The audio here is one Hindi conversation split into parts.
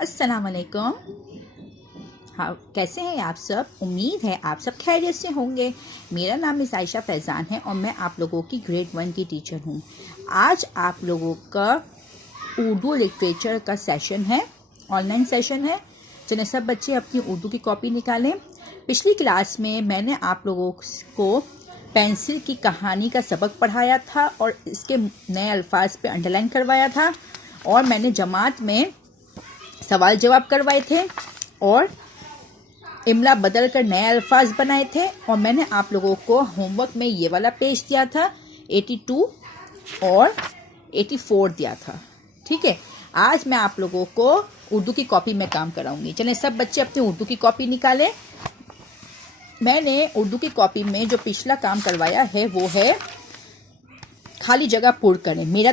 अस्सलाम वालेकुम। हाँ, कैसे हैं आप सब? उम्मीद है आप सब खैरियत से होंगे। मेरा नाम मिस आयशा फैज़ान है और मैं आप लोगों की ग्रेड 1 की टीचर हूँ। आज आप लोगों का उर्दू लिटरेचर का सेशन है, ऑनलाइन सेशन है। जिन्हें सब बच्चे अपनी उर्दू की कॉपी निकालें। पिछली क्लास में मैंने आप लोगों को पेंसिल की कहानी का सबक पढ़ाया था और इसके नए अल्फाज पे अंडरलाइन करवाया था और मैंने जमात में सवाल जवाब करवाए थे और इमला बदल कर नए अल्फाज बनाए थे। और मैंने आप लोगों को होमवर्क में ये वाला पेज दिया था 82 और 84 दिया था। ठीक है, आज मैं आप लोगों को उर्दू की कॉपी में काम कराऊंगी। चलें सब बच्चे अपनी उर्दू की कॉपी निकालें। मैंने उर्दू की कॉपी में जो पिछला काम करवाया है वो है खाली जगह पुर करें। मेरा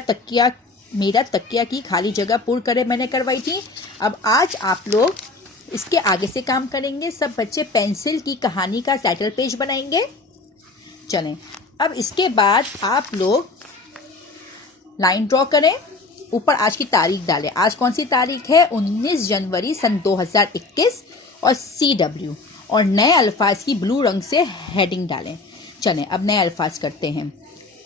तकिया की खाली जगह पुर करें मैंने करवाई थी। अब आज आप लोग इसके आगे से काम करेंगे। सब बच्चे पेंसिल की कहानी का टाइटल पेज बनाएंगे। चलें, अब इसके बाद आप लोग लाइन ड्रॉ करें, ऊपर आज की तारीख डालें। आज कौन सी तारीख है? 19 जनवरी सन 2021 और CW और नए अल्फाज की ब्लू रंग से हेडिंग डालें। चलें, अब नए अल्फाज करते हैं।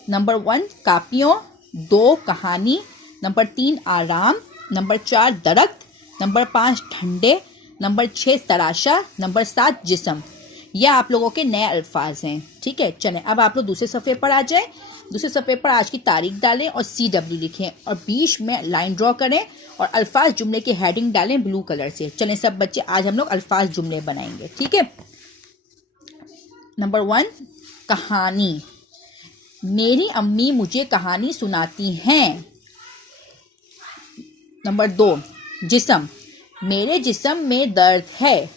नंबर 1 कापियों, 2 कहानी, नंबर 3 आराम, नंबर 4 दरख्त, नंबर 5 ठंडे, नंबर 6 तराशा, नंबर 7 जिस्म। यह आप लोगों के नए अल्फाज हैं। ठीक है, चलें अब आप लोग दूसरे सफ़े पर आ जाएं। दूसरे सफ़े पर आज की तारीख डालें और CW लिखें और बीच में लाइन ड्रॉ करें और अल्फाज जुमले की हेडिंग डालें ब्लू कलर से। चलें सब बच्चे, आज हम लोग अल्फाज जुमले बनाएंगे। ठीक है, नंबर 1 कहानी। मेरी अम्मी मुझे कहानी सुनाती हैं। नंबर 2 जिस्म। मेरे जिस्म में दर्द है।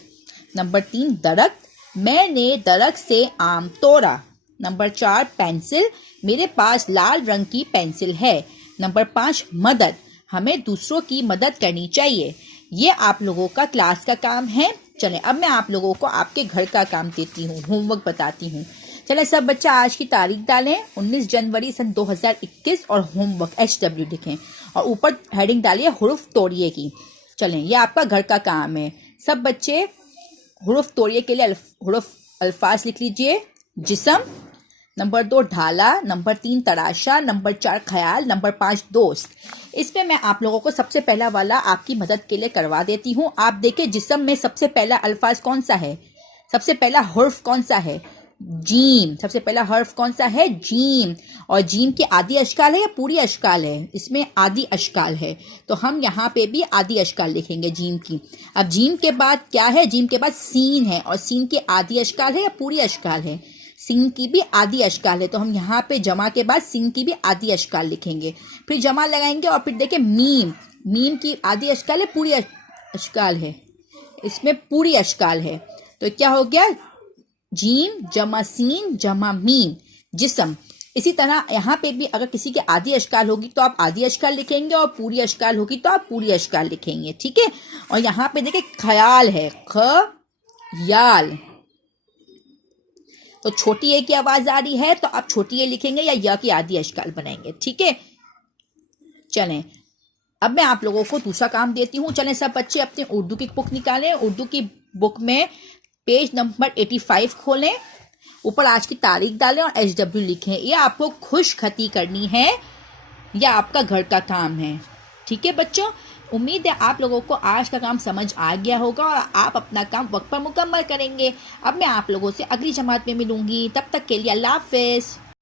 नंबर 3 दरख्त। मैंने दरख्त से आम तोड़ा। Number 4 pencil. मेरे पास लाल रंग की पेंसिल है। नंबर 5 मदद। हमें दूसरों की मदद करनी चाहिए। ये आप लोगों का क्लास का काम है। चलें अब मैं आप लोगों को आपके घर का काम देती हूँ, होमवर्क बताती हूँ। चलें सब बच्चा आज की तारीख डालें 19 जनवरी सन 2021 और होमवर्क HW लिखें और ऊपर हेडिंग डालिए हुरूफ तोड़िए की। चलें, ये आपका घर का काम है। सब बच्चे हुरूफ तोड़िए के लिए हुरूफ अल्फाज लिख लीजिए। जिस्म, नंबर 2 ढाला, नंबर 3 तराशा, नंबर 4 ख्याल, नंबर 5 दोस्त। इसमें मैं आप लोगों को सबसे पहला वाला आपकी मदद के लिए करवा देती हूँ। आप देखिए जिस्म में सबसे पहला अल्फाज कौन सा है? सबसे पहला हुर्फ कौन सा है? जीम। सबसे पहला हर्फ कौन सा है? जीम। और जीम की आदि अशकाल है या पूरी अशकाल है? इसमें आदि अशकाल है, तो हम यहाँ पे भी आदि अशकाल लिखेंगे जीम की। अब जीम के बाद क्या है? जीम के बाद सीन है और सीन की आदि अशकाल है या पूरी अशकाल है? सीन की भी आदि अशकाल है, तो हम यहाँ पे जमा के बाद सीन की भी आदि अशकाल लिखेंगे। फिर जमा लगाएंगे और फिर देखें मीम। मीम की आदि अशकाल है, पूरी अशकाल है? इसमें पूरी अशकाल है, तो क्या हो गया? जीम जमा सीन जमा मीम जिस्म। इसी तरह यहाँ पे भी अगर किसी के आदि अशकाल होगी तो आप आदि अशकाल लिखेंगे और पूरी अशकाल होगी तो आप पूरी अशकाल लिखेंगे। ठीक है, और यहाँ पे देखिए ख्याल है, ख्याल, तो छोटी ए की आवाज आ रही है तो आप छोटी ए लिखेंगे या य की आदि अशकाल बनाएंगे। ठीक है, चलें अब मैं आप लोगों को दूसरा काम देती हूँ। चलें सब बच्चे अपने उर्दू की बुक निकालें। उर्दू की बुक में पेज नंबर 85 खोलें, ऊपर आज की तारीख डालें और HW लिखें। ये आपको खुशखती करनी है, यह आपका घर का काम है। ठीक है बच्चों, उम्मीद है आप लोगों को आज का काम समझ आ गया होगा और आप अपना काम वक्त पर मुकम्मल करेंगे। अब मैं आप लोगों से अगली जमात में मिलूंगी, तब तक के लिए अल्लाह हाफिज।